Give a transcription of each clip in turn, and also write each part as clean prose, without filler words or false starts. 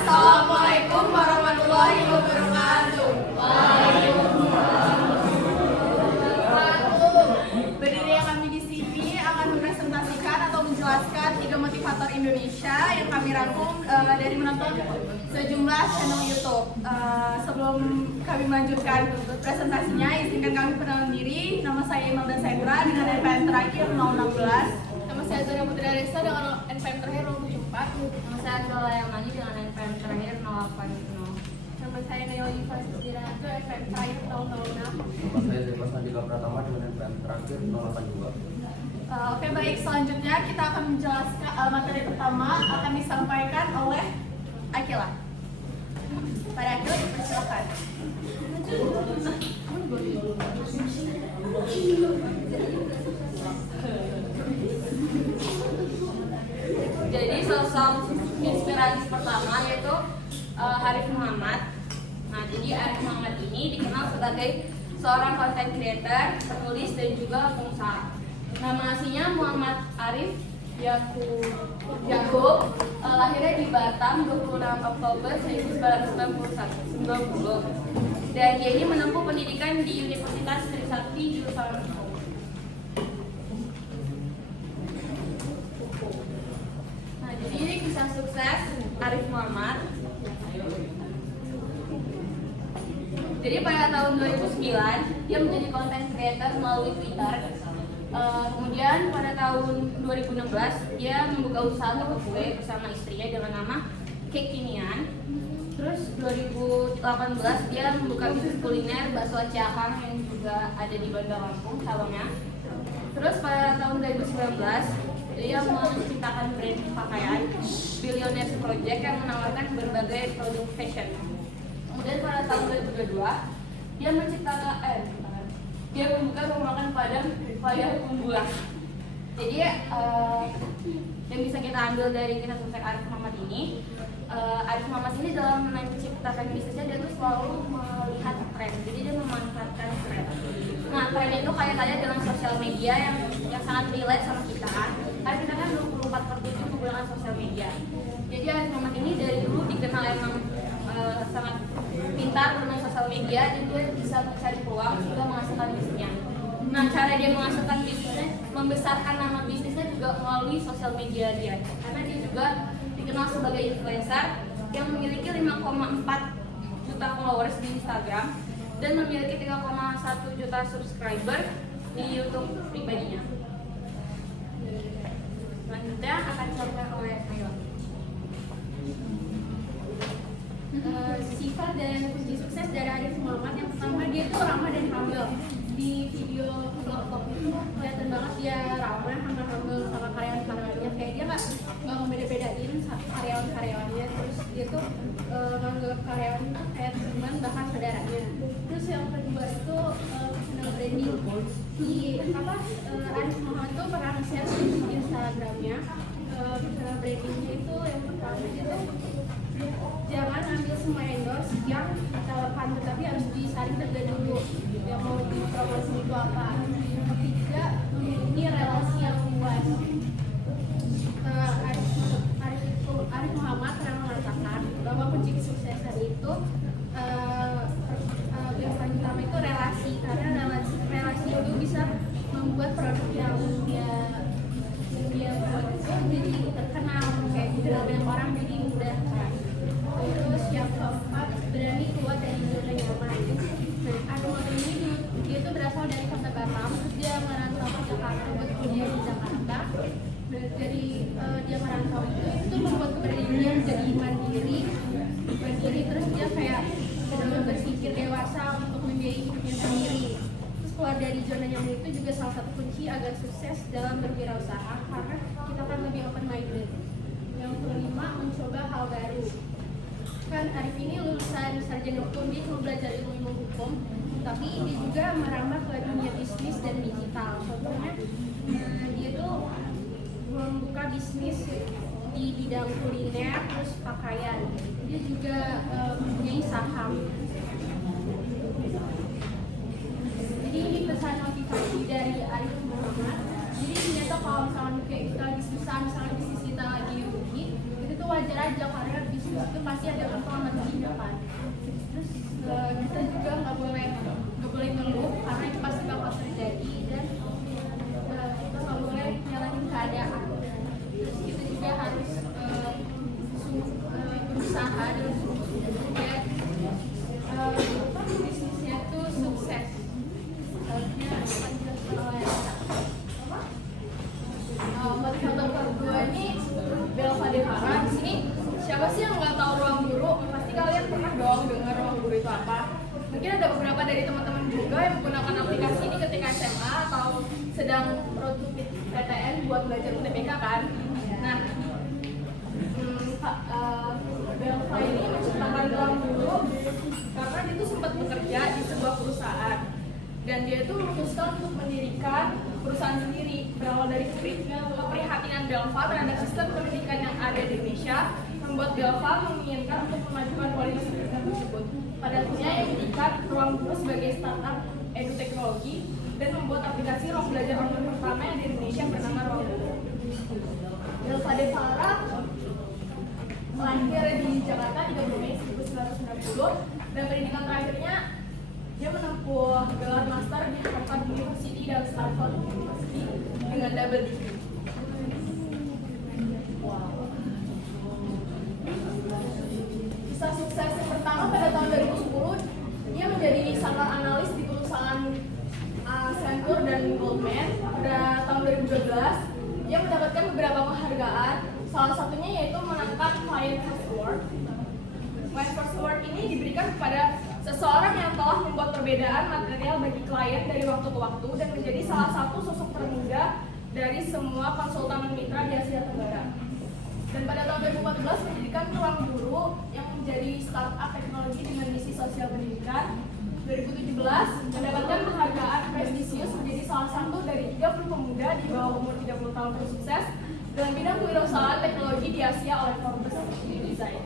Assalamualaikum warahmatullahi wabarakatuh. Berdiri yang kami di sini akan mempresentasikan atau menjelaskan 3 motivator Indonesia yang kami rangkum dari menonton sejumlah channel YouTube. Sebelum kami melanjutkan presentasinya, izinkan kami perkenalan diri. Nama saya Imelda Sandra dengan NPM terakhir 016. Nama saya Zoya Putri Arisa dengan NPM terakhir 074. Nama saya Zola yang Nani dengan NPM terakhir 080. Nama saya Neo Iva Sisdiraharjo, NPM terakhir 006. Nama saya Zeko Sandika Pratama dengan NPM terakhir 082. Oke, baik, selanjutnya kita akan menjelaskan materi pertama akan disampaikan oleh Akila. Pada Akila dipersilakan. Jadi sosok inspiratif pertama yaitu Arif Muhammad. Nah, jadi Arif Muhammad ini dikenal sebagai seorang content creator, penulis dan juga pengusaha. Nama aslinya Muhammad Arif Yakub, lahirnya di Batam 26 Oktober 1990. Dan dia ini menempuh pendidikan di Universitas Trisakti jurusan Hukum. Nah, jadi ini kisah sukses Arif Muhammad. Jadi pada tahun 2009 dia menjadi content creator melalui Twitter. Kemudian pada tahun 2016 dia membuka usaha toko kue bersama istrinya dengan nama Kekinian. Terus 2018 dia membuka bisnis kuliner bakso Ciakang yang juga ada di Bandar Lampung cabangnya. Terus pada tahun 2019 dia menciptakan brand pakaian Billionaires Project yang menawarkan berbagai produk fashion. Kemudian pada tahun 2022 dia dia membuka rumah makan Padang Payah Kumbulan. Jadi yang bisa kita ambil dari kisah sukses Arif Muhammad ini, Arif Muhammad ini dalam menciptakan bisnisnya dia tuh selalu melihat tren. Jadi dia memanfaatkan tren. Nah, tren itu kaitannya dengan sosial media yang sangat relate sama kita. Karena kita kan 24/7 menggunakan sosial media. Jadi Arif Muhammad ini dari dulu dikenal emang sangat pintar dengan sosial media dan dia bisa mencari peluang juga menghasilkan bisnisnya. Nah, cara dia menghasilkan bisnisnya, membesarkan nama bisnisnya juga melalui sosial media dia. Karena dia juga dikenal sebagai influencer yang memiliki 5,4 juta followers di Instagram dan memiliki 3,1 juta subscriber di YouTube pribadinya. Selanjutnya akan disampaikan oleh Naila. Sifat dan kunci sukses dari Arif Muhammad, yang pertama dia tuh ramah dan humble. Di video vlog itu kelihatan banget dia ramah sama humble sama karyawan-karyawannya. Kayak dia nggak membeda-bedain karyawan-karyawannya. Terus dia tuh menganggap karyawan itu kayak teman bahkan saudaranya. Terus yang kedua itu personal branding. Arif Muhammad tuh pernah nge-share di Instagramnya. Personal brandingnya itu yang pertama itu jangan ambil semua endorse yang relevan, tetapi harus disaring terlebih dulu yang mau dipromosi itu apa. Yang ketiga, memiliki relasi yang luas. Arif Muhammad pernah mengatakan bahwa kunci kesuksesan itu yang paling utama itu relasi, karena relasi itu bisa membuat produk yang dia buat itu jadi terkenal, kayak dikenal banyak orang, jadi mudah. Terus yang keempat, berani keluar dari zona nyaman. Nah, Arif ini dia tuh berasal dari kota Batam, terus dia merantau ke Jakarta buat kuliah di Jakarta. Dari dia merantau itu membuat keberanian dia menjadi mandiri, terus dia kayak berpikir dewasa untuk membiayai hidupnya sendiri. Terus keluar dari zona nyaman itu juga salah satu kunci agar sukses dalam berwirausaha, karena kita kan lebih open minded. Yang kelima, mencoba hal baru. Kan Arif ini lulusan sarjana hukum, dia cuma belajar ilmu hukum, tapi dia juga merambah ke dunia bisnis dan digital. Contohnya dia tuh membuka bisnis di bidang kuliner terus pakaian. Dia juga mempunyai saham. Jadi ini pesan motivasi dari Arif Muhammad. Jadi ternyata kalau misalnya kayak kita lagi susah, misalnya bisnis kita lagi rugi, itu tuh wajar aja karena bisnis itu pasti ada konsekuensinya kan. Terus kita juga nggak boleh ngeluh karena itu pasti bakal terjadi, dan kita nggak boleh nyalahin keadaan. Terus kita juga harus berusaha dan supaya bisnisnya tuh sukses. Harusnya akan dilakukan oleh Motivator kedua ini Belva Devara. Di sini siapa sih yang nggak tahu ruang guru? Pasti kalian pernah dong dengar ruang guru itu apa. Mungkin ada beberapa dari teman-teman juga yang menggunakan aplikasi ini ketika SMA atau sedang road to PTN buat belajar UTBK kan. Nah, Belva ini menciptakan ruang guru karena dia tuh sempat bekerja di sebuah perusahaan. Dan dia itu memutuskan untuk mendirikan perusahaan sendiri. Berawal dari keprihatinan Belva terhadap sistem pendidikan yang ada di Indonesia, membuat Belva menginginkan untuk memajukan kualitas pendidikan tersebut. Pada akhirnya ia mendirikan Ruang Guru sebagai startup eduteknologi dan membuat aplikasi ruang belajar online pertama di Indonesia bernama Ruang Guru. Belva Devara lahir di Jakarta 30 Mei 1990 dan pendidikan terakhirnya dia menempuh gelar master di Harvard University dan Stanford University dengan double degree. Kisah sukses yang pertama pada tahun 2010, dia menjadi senior analis di perusahaan Accenture dan Goldman. Pada tahun 2012, dia mendapatkan beberapa penghargaan. Salah satunya yaitu menangkan Client First Award. Client First Award ini diberikan kepada seseorang yang telah membuat perbedaan material bagi klien dari waktu ke waktu dan menjadi salah satu sosok termuda dari semua konsultan mitra di Asia Tenggara. Dan pada tahun 2014 mendirikan Ruang Guru yang menjadi startup teknologi dengan misi sosial pendidikan. 2017 mendapatkan penghargaan prestisius menjadi salah satu dari 30 pemuda di bawah umur 30 tahun tersukses dalam bidang kewirausahaan teknologi di Asia oleh Forbes Design.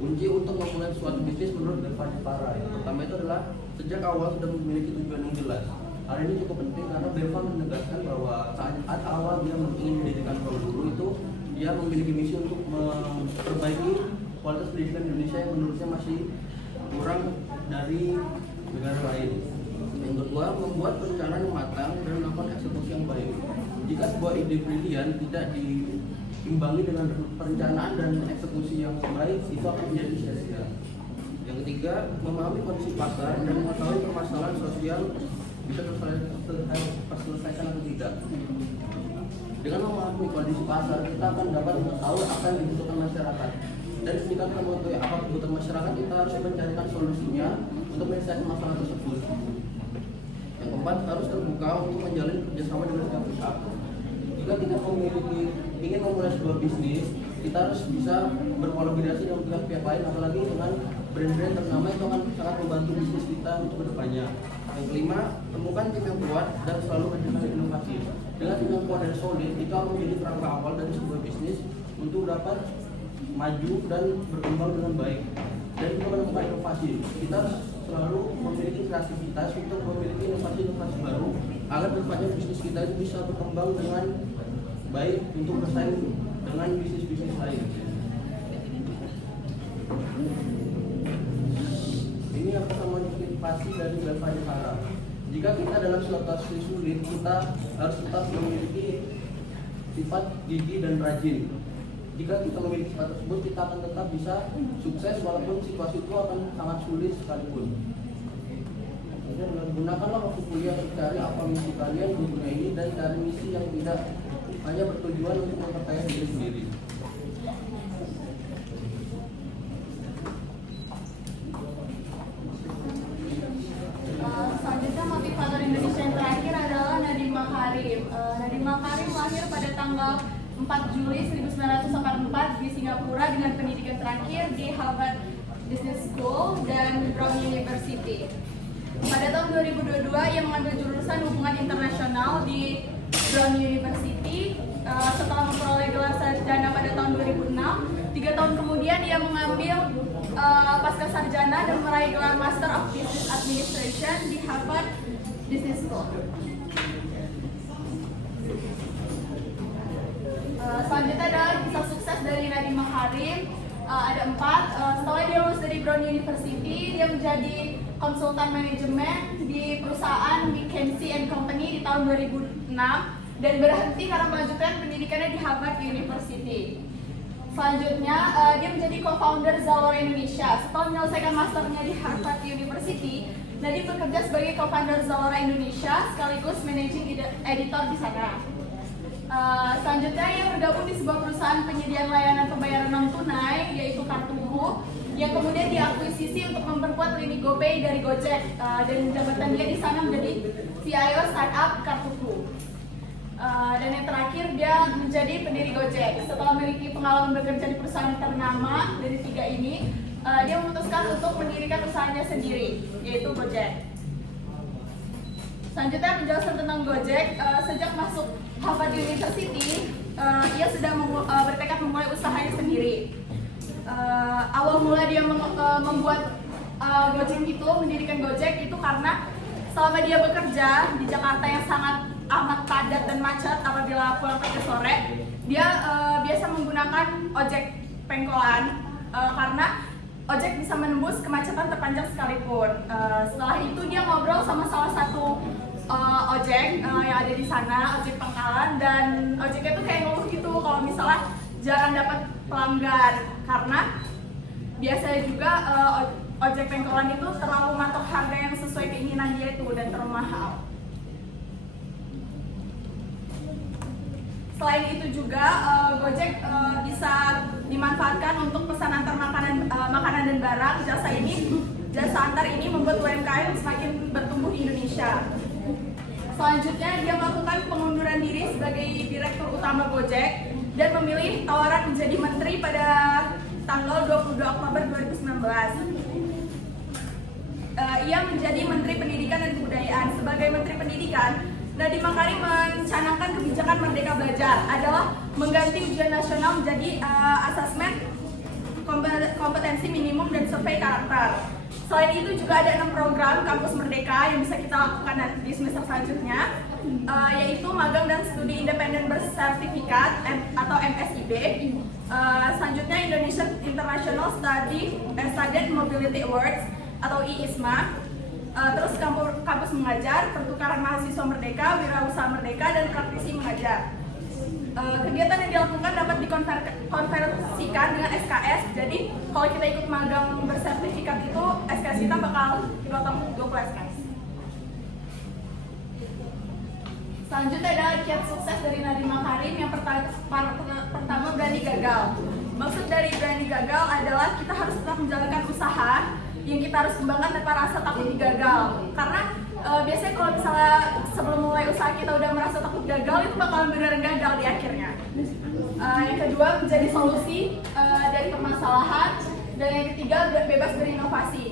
Kunci untuk memulai suatu bisnis menurut Belva Devara. Yang pertama itu adalah sejak awal sudah memiliki tujuan yang jelas. Hal ini cukup penting karena Belva menegaskan bahwa saat awal dia ingin mendirikan Ruang Guru itu dia memiliki misi untuk memperbaiki kualitas pendidikan Indonesia yang menurutnya masih kurang dari negara lain. Yang kedua, membuat perencanaan yang matang dan melakukan eksekusi yang baik. Jika sebuah ide brilian tidak diimbangi dengan perencanaan dan eksekusi yang baik, itu akan menjadi sia-sia. Yang ketiga, memahami kondisi pasar dan mengetahui permasalahan sosial bisa terselesaikan atau tidak. Dengan memahami kondisi pasar, kita akan dapat mengetahui apa yang dibutuhkan masyarakat. Dan ketika kita mengetahui apa kebutuhan masyarakat, kita harus mencarikan solusinya untuk menyelesaikan masalah tersebut. Yang keempat, harus terbuka untuk menjalin kerjasama dengan setiap pihak. Jika kita ingin memulai sebuah bisnis, kita harus bisa berkolaborasi dengan pihak-pihak lain, apalagi dengan brand-brand ternama itu akan sangat membantu bisnis kita untuk kedepannya. Yang kelima, temukan tim yang kuat dan selalu menjadi inovasi. Dengan tim yang kuat dan solid, itu akan menjadi kerangka awal dari sebuah bisnis untuk dapat maju dan berkembang dengan baik. Dan kita menemukan inovasi. Kita harus selalu memiliki kreativitas untuk memiliki inovasi-inovasi baru agar kedepannya bisnis kita itu bisa berkembang dengan baik untuk bersaing dengan bisnis-bisnis lain. Ini yang pertama, motivasi dari Belva Devara. Jika kita dalam situasi sulit, kita harus tetap memiliki sifat gigih dan rajin. Jika kita memiliki sifat tersebut, kita akan tetap bisa sukses walaupun situasi itu akan sangat sulit sekalipun. Gunakanlah waktu kuliah untuk cari apa misi kalian di dunia ini dan cari misi yang tidak hanya bertujuan untuk memperkaya diri sendiri. Selanjutnya motivator Indonesia yang terakhir adalah Nadiem Makarim. Nadiem Makarim lahir pada tanggal 4 Juli 1984 di Singapura dengan pendidikan terakhir di Harvard Business School dan Brown University. Pada tahun 2022 ia mengambil jurusan hubungan internasional di Brown University. Setelah memperoleh gelar sarjana pada tahun 2006, 3 tahun kemudian dia mengambil pasca sarjana dan meraih gelar Master of Business Administration di Harvard Business School. Selanjutnya adalah kisah sukses dari Nadiem Makarim. Ada 4. Setelah dia lulus dari Brown University, dia menjadi konsultan manajemen di perusahaan McKinsey & Company di tahun 2006 dan berhenti karena melanjutkan pendidikannya di Harvard University. Selanjutnya, dia menjadi co-founder Zalora Indonesia. Setelah menyelesaikan masternya di Harvard University, Nadiem bekerja sebagai co-founder Zalora Indonesia sekaligus managing editor di sana. Selanjutnya ia bergabung di sebuah perusahaan penyediaan layanan pembayaran non tunai yaitu Kartuku yang kemudian diakuisisi untuk memperkuat lini GoPay dari Gojek dan jabatan dia di sana menjadi CIO startup Kartuku. Dan yang terakhir dia menjadi pendiri Gojek. Setelah memiliki pengalaman bekerja di perusahaan ternama dari 3 ini, dia memutuskan untuk mendirikan usahanya sendiri yaitu Gojek. Selanjutnya penjelasan tentang Gojek. Sejak masuk Harvard University, ia sudah bertekad memulai usahanya sendiri. Awal mula dia membuat Gojek itu, mendirikan Gojek itu karena selama dia bekerja di Jakarta yang sangat amat padat dan macet apabila pulang kerja sore, dia biasa menggunakan ojek pengkolan karena ojek bisa menembus kemacetan terpanjang sekalipun. Setelah itu dia ngobrol sama salah satu ojek yang ada di sana, ojek pangkalan, dan ojeknya tuh kayak ngeluh gitu kalau misalnya jarang dapat pelanggan karena biasanya juga ojek pangkalan itu terlalu matok harga yang sesuai keinginan dia itu dan terlalu mahal. Selain itu juga Gojek bisa dimanfaatkan untuk pesan antar makanan dan barang. Jasa antar ini membuat UMKM semakin bertumbuh di Indonesia. Selanjutnya dia melakukan pengunduran diri sebagai direktur utama Gojek dan memilih tawaran menjadi menteri pada tanggal 22 Oktober 2019. Ia menjadi Menteri Pendidikan dan Kebudayaan. Sebagai Menteri Pendidikan, Nadiem Makarim mencanangkan kebijakan Merdeka Belajar adalah mengganti ujian nasional menjadi asesmen kompetensi minimum dan survei karakter. Selain itu juga ada 6 program Kampus Merdeka yang bisa kita lakukan nanti di semester selanjutnya, yaitu magang dan studi independen bersertifikat atau MSIB. Selanjutnya Indonesian International Student Mobility Awards atau IISMA. Terus kampus mengajar, pertukaran mahasiswa merdeka, wirausaha merdeka, dan praktisi mengajar. Kegiatan yang dilakukan dapat dikonversikan dengan SKS. Jadi kalau kita ikut magang bersertifikat itu, SKS kita bakal dipotong 20 SKS. Selanjutnya adalah kiat sukses dari Nadiem Makarim. Yang pertama berani gagal. Maksud dari berani gagal adalah kita harus tetap menjalankan usaha yang kita harus kembangkan tanpa rasa takut gagal. Karena biasanya kalau misalnya sebelum mulai usaha kita udah merasa takut gagal, itu bakalan beneran gagal di akhirnya. Yang kedua, menjadi solusi dari permasalahan. Dan yang ketiga, bebas berinovasi.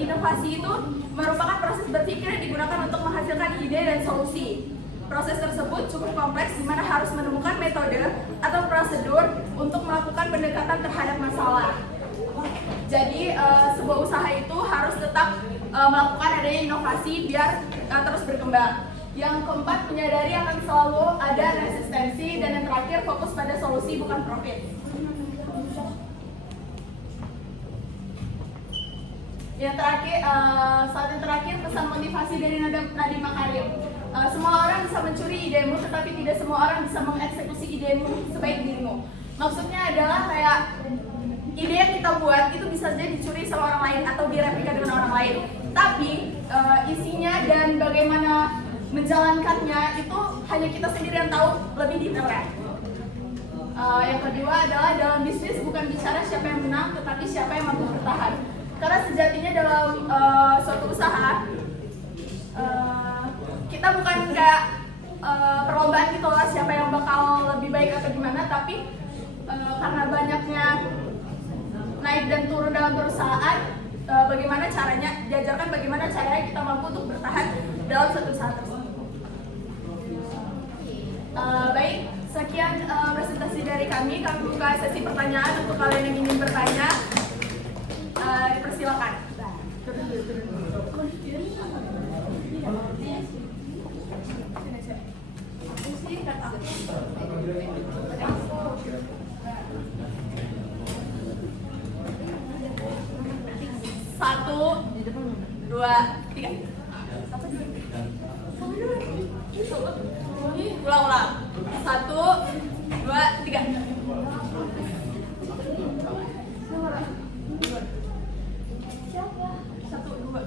Inovasi itu merupakan proses berpikir yang digunakan untuk menghasilkan ide dan solusi. Proses tersebut cukup kompleks di mana harus menemukan metode atau prosedur untuk melakukan pendekatan terhadap masalah. Jadi sebuah usaha itu harus tetap melakukan adanya inovasi biar terus berkembang. Yang keempat, menyadari akan selalu ada resistensi, dan yang terakhir fokus pada solusi bukan profit. Yang terakhir, saat yang terakhir pesan motivasi dari Nadiem Makarim. Semua orang bisa mencuri idemu, tetapi tidak semua orang bisa mengeksekusi idemu sebaik dirimu. Maksudnya adalah kayak ide yang kita buat itu bisa saja dicuri sama orang lain atau direplika dengan orang lain. Tapi isinya dan bagaimana menjalankannya itu hanya kita sendiri yang tahu lebih detailnya. Yang kedua adalah dalam bisnis bukan bicara siapa yang menang, tetapi siapa yang mampu bertahan. Karena sejatinya dalam suatu usaha kita bukan kayak perlombaan gitu lah siapa yang bakal lebih baik atau gimana, tapi karena banyaknya naik dan turun dalam perusahaan, bagaimana caranya, diajarkan bagaimana caranya kita mampu untuk bertahan dalam suatu usaha tersebut. Baik, Sekian presentasi dari kami. Kami buka sesi pertanyaan untuk kalian yang ingin bertanya. Dipersilakan. Satu, dua, tiga. Ulang. Satu, dua, tiga. Satu, dua,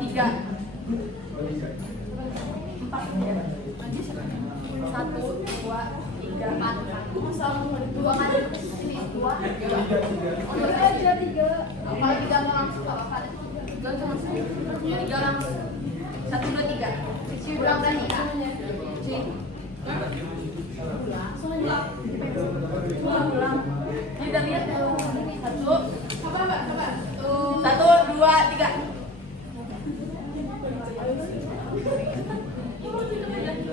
tiga, empat. Satu, dua, tiga, empat. Dua kan? Dua. Aja tiga. Kalau tiga nggak langsung nggak apa-apa. Tiga langsung. Satu, dua, tiga. Ulang dan tiga. Ulang. Ini udah lihat belum? Satu. Satu, dua, tiga.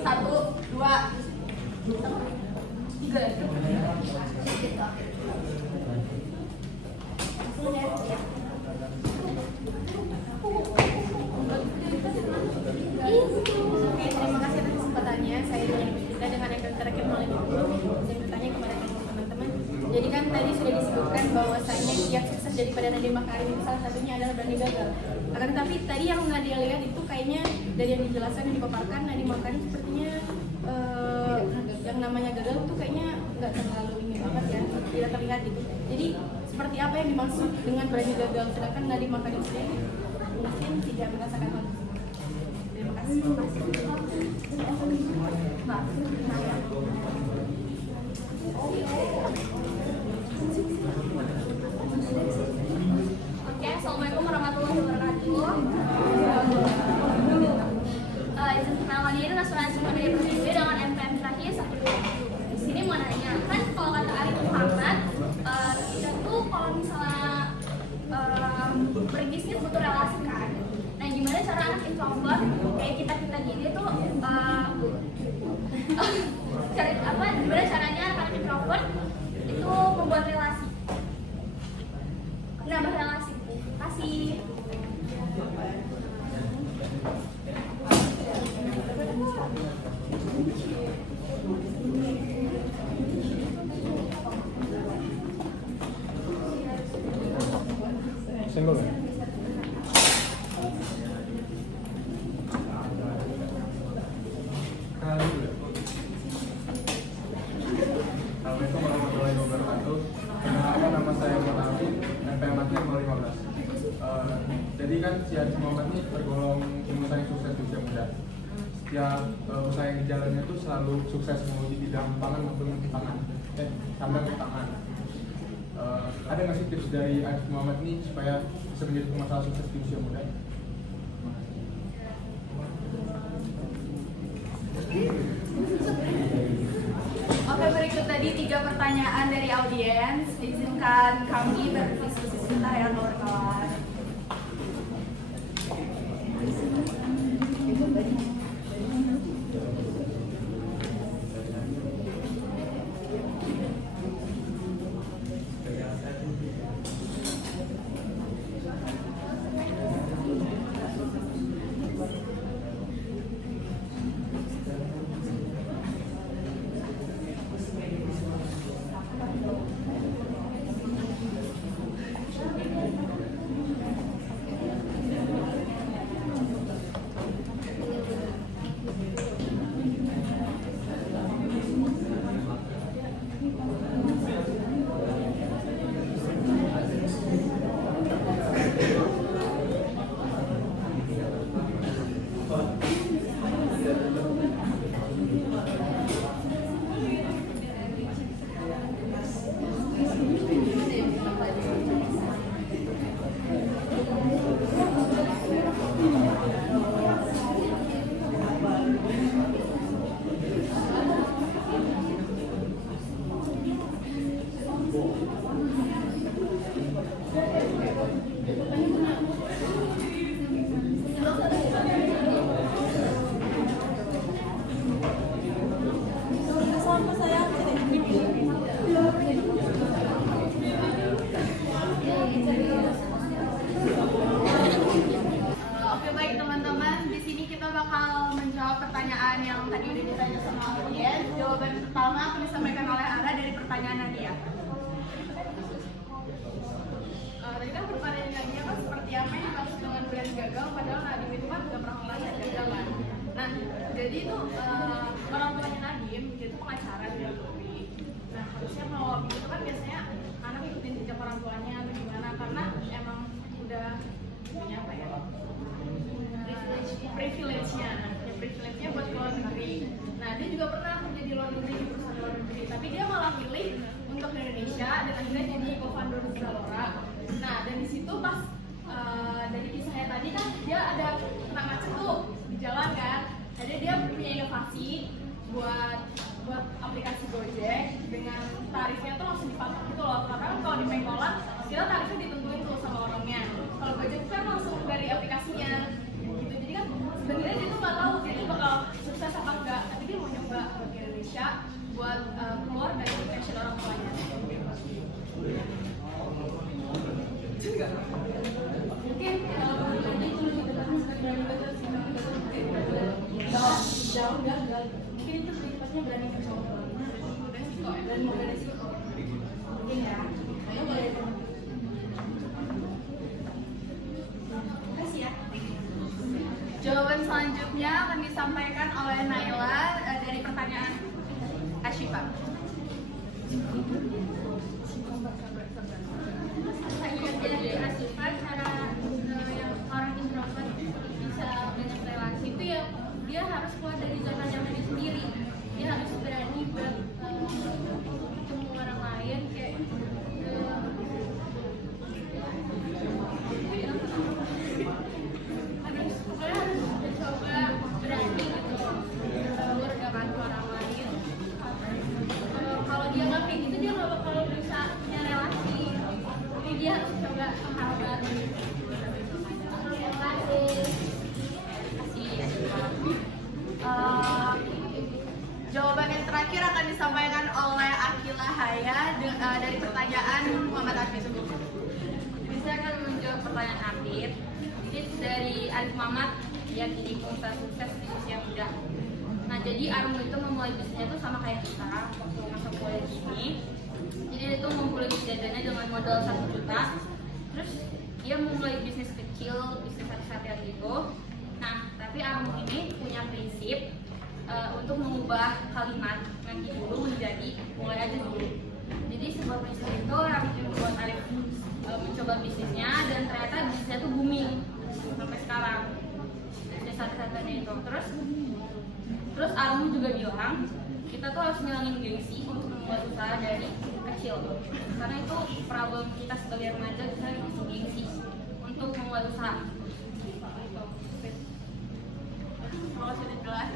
Satu, dua, tiga. Oke, terima kasih atas kesempatannya. Saya kita dengan yang terakhir malam itu saya bertanya kepada teman-teman. Jadi kan tadi sudah disebutkan bahwasanya kiat sukses daripada Nadiem Makarim itu salah satunya adalah berani gagal. Akan tetapi tadi yang Nadia lihat itu kayaknya dari yang dijelaskan dan dipaparkan Nadiem Makarim sepertinya yang namanya gagal itu kayaknya nggak terlalu ini banget ya, tidak terlihat gitu. Jadi seperti apa yang dimaksud dengan berani gagal? Sedangkan Nadiem Makarim sendiri mungkin tidak merasakan hal tersebut. Terima kasih. Oke, assalamualaikum warahmatullahi wabarakatuh. Izin perkenalan diri, Asuransi Mandiri Pertiwi dengan MPM terakhir 127. Di sini mau nanya, kan kalau kata Arif Muhammad, kita tuh kalau misalnya berbisnis butuh relasi kan. Nah, gimana cara anak introvert kayak kita gini tuh gimana caranya anak introvert itu membuat relasi? Nambah relasi. Kasih. Single ya? Assalamualaikum warahmatullahi wabarakatuh. Perkenalkan, nama saya Muhammad MPM 515. Jadi kan si Arif Muhammad ini tergolong lulusan yang sukses di usia muda. Setiap usaha yang dijalannya itu selalu sukses mau di bidang pangan maupun sampai ke tangan. Ada nggak sih tips dari Arif Muhammad ini supaya bisa menjadi pengusaha sukses di usia muda? Oke, berikut tadi 3 pertanyaan dari audiens. Izinkan kami berdiskusi sebentar ya, kawan-kawan. padahal Nadim itu kan nggak pernah ngerasain gagal kan. Nah jadi itu orang tuanya Nadim dia itu pengacara di luar negeri. Nah harusnya kalau begitu kan biasanya anak ikutin jejak orang tuanya atau gimana, karena emang udah punya apa ya, privilege-nya buat keluar negeri. Nah dia juga pernah kerja di luar negeri, di perusahaan luar negeri, tapi dia malah pilih untuk di Indonesia dan akhirnya jadi co-founder Zalora. Nah dan di situ pas dari kisahnya tadi kan dia ada kena macet tuh di jalan kan, jadi dia punya inovasi buat aplikasi Gojek dengan tarifnya tuh langsung dipatok gitu loh, karena kan kalau di Pengkolan kita tarifnya ditentuin tuh sama orangnya, kalau Gojek kan langsung dari aplikasinya gitu. Jadi kan sebenarnya dia tuh nggak tahu dia tuh bakal sukses apa enggak, tapi dia mau nyoba buat di Indonesia buat keluar dari passion orang tuanya. Mungkin jadi jauh gagal, mungkin itu prinsipnya berani mencoba dan mau beresiko mungkin ya. Ayo boleh. Kasih ya. Jawaban selanjutnya akan disampaikan oleh Naila dari pertanyaan Ashifa. Dari Asyifa, cara yang orang introvert bisa banyak relasi itu ya dia harus keluar dari zona nyamannya sendiri. Dia harus berani buat ketemu orang lain, kayak pokoknya harus mencoba berani gitu keluar dengan orang lain. Kalau dia nggak kayak gitu dia nggak bakal bisa punya relasi. Jadi dia harus coba hal baru. Terima kasih. Jawaban yang terakhir akan disampaikan oleh Akila Haya dari pertanyaan Muhammad Hafiz. Saya akan menjawab pertanyaan Afif. Tips dari Arif Mamat yang jadi pengusaha sukses di usia muda. Nah, jadi Armu itu memulai bisnisnya itu sama kayak kita waktu masa kuliah di sini. Jadi dia itu memulai bisnisnya dengan modal 1 juta. Terus dia memulai bisnis kecil, bisnis sate-satean gitu. Nah, tapi Armu ini punya prinsip untuk mengubah kalimat nanti dulu menjadi mulai aja dulu. Jadi sebuah prinsip itu yang membuat Arif mencoba bisnisnya dan ternyata bisnisnya tuh booming sampai sekarang. Bisnis sate-sateannya itu. Terus Armu juga bilang kita tuh harus ngilangin gengsi untuk membuat usaha dari kecil. Karena itu problem kita sebagai remaja, kita masih gengsi untuk membuat usaha. Kalau sudah jelas.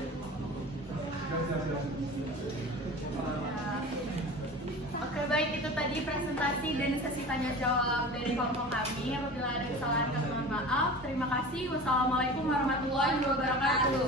Oke, baik, itu tadi presentasi dan sesi tanya jawab dari kelompok kami. Apabila ada kesalahan kami mohon maaf. Terima kasih. Wassalamualaikum warahmatullahi wabarakatuh.